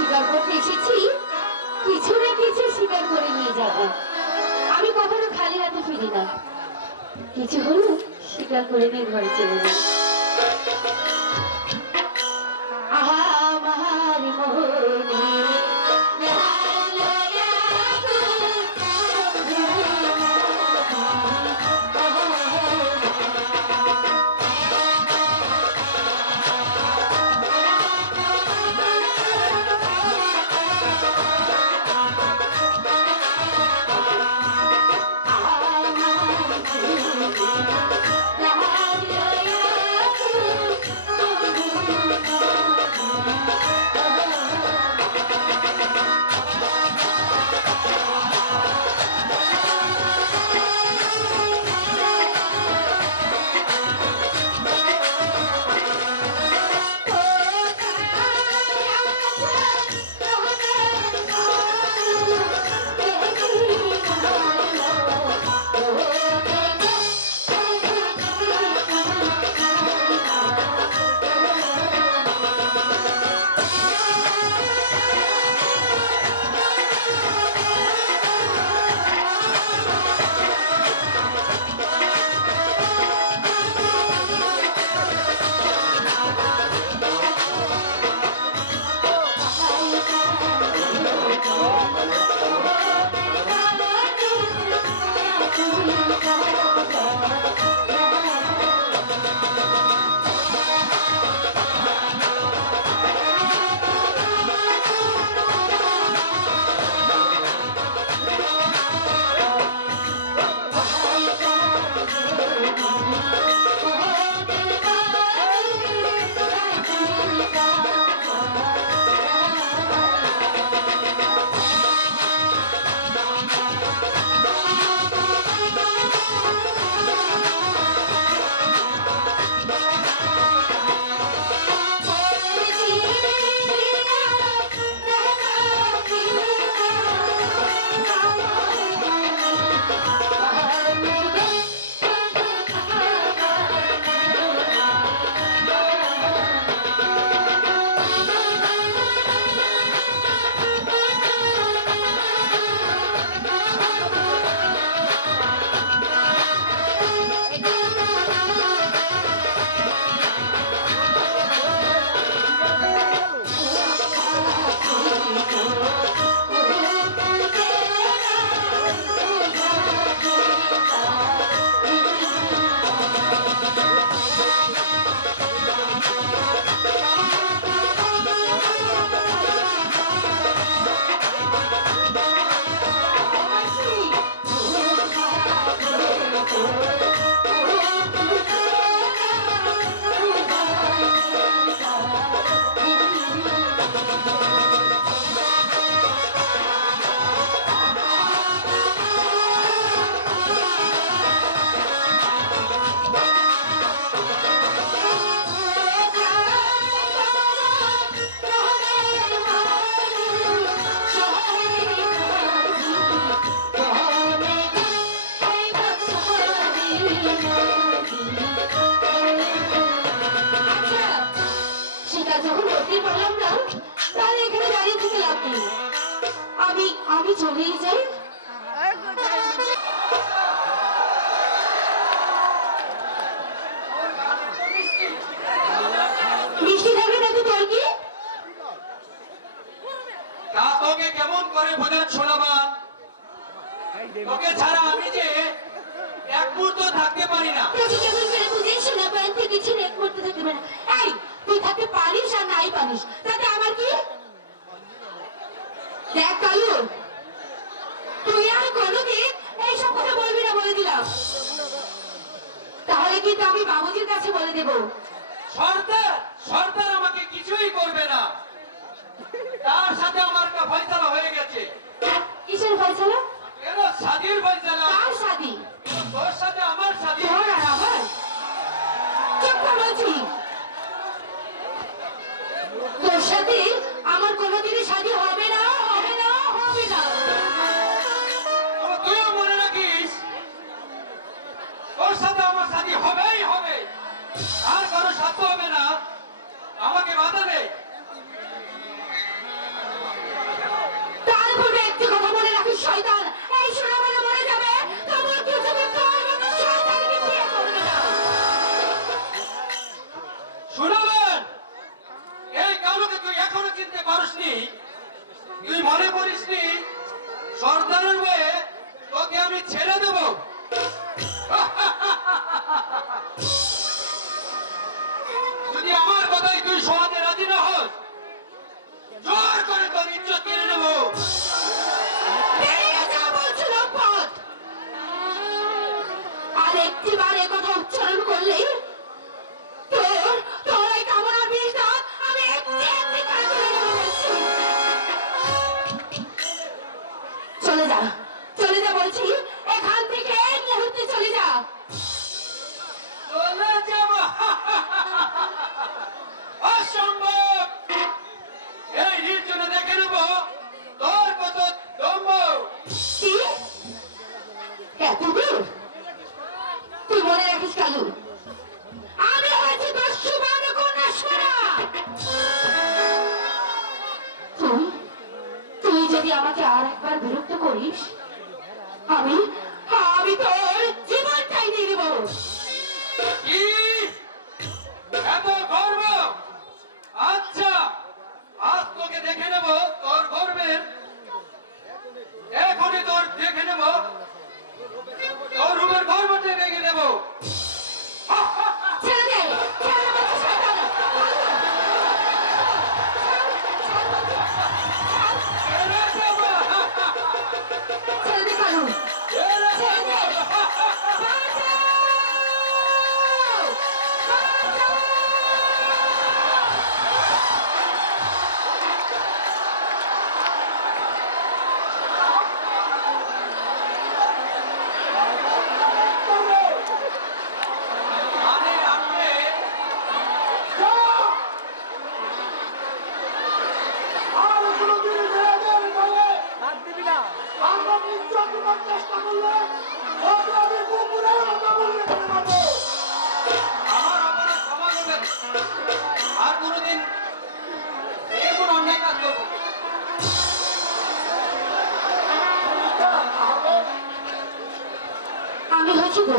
শিকার করতে এসেছি, কিছু না কিছু শিকার করে নিয়ে যাব। আমি কখনো খালি হাতে ফিরি না। কিছু হলো, শিকার করে নিয়ে ঘরে চলে যাই। Oh, ওকে ছাড়া আমি যে এক মুহূর্ত থাকতে পারি না। একটিবারে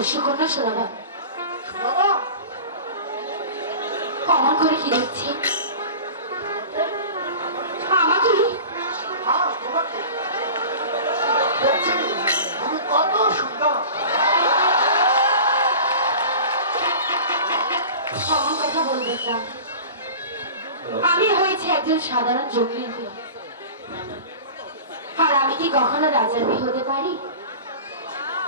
সুকন্যা সোনাবা আমার করে কি দেখছি? আমার কথা আমি হয়েছি একজন সাধারণ জমি আর আমি কি কখনো রাজার হতে পারি?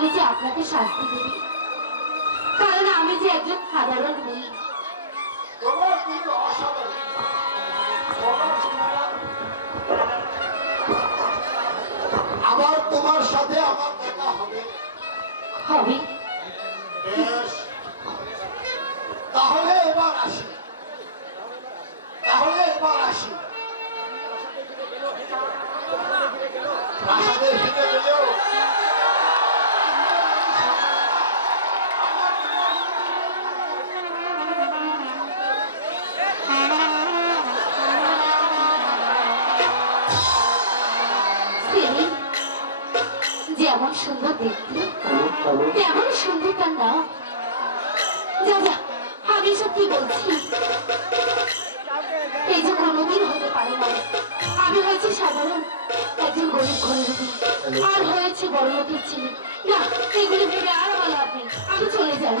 তাহলে যে আপনাকে শাস্তি দেবে। কারণ আমি যে একজন সাধারণ মেয়ে। বলো। আবার তোমার সাথে আমার দেখা হবে। হবে। তাহলে এবার আসি। তাহলে এবার আসি। ছেলে যেমন সুন্দর দেখতে তেমন সুন্দর তার যা যা, আমি সত্যি বলছি, এই যে কোনোদিন আমি হয়েছি সাধারণ একজন গরিব ঘরের আর হয়েছে বড় লোকের ছেলে। না, এগুলি ভেবে আর আমার লাভ আমি চলে যাই।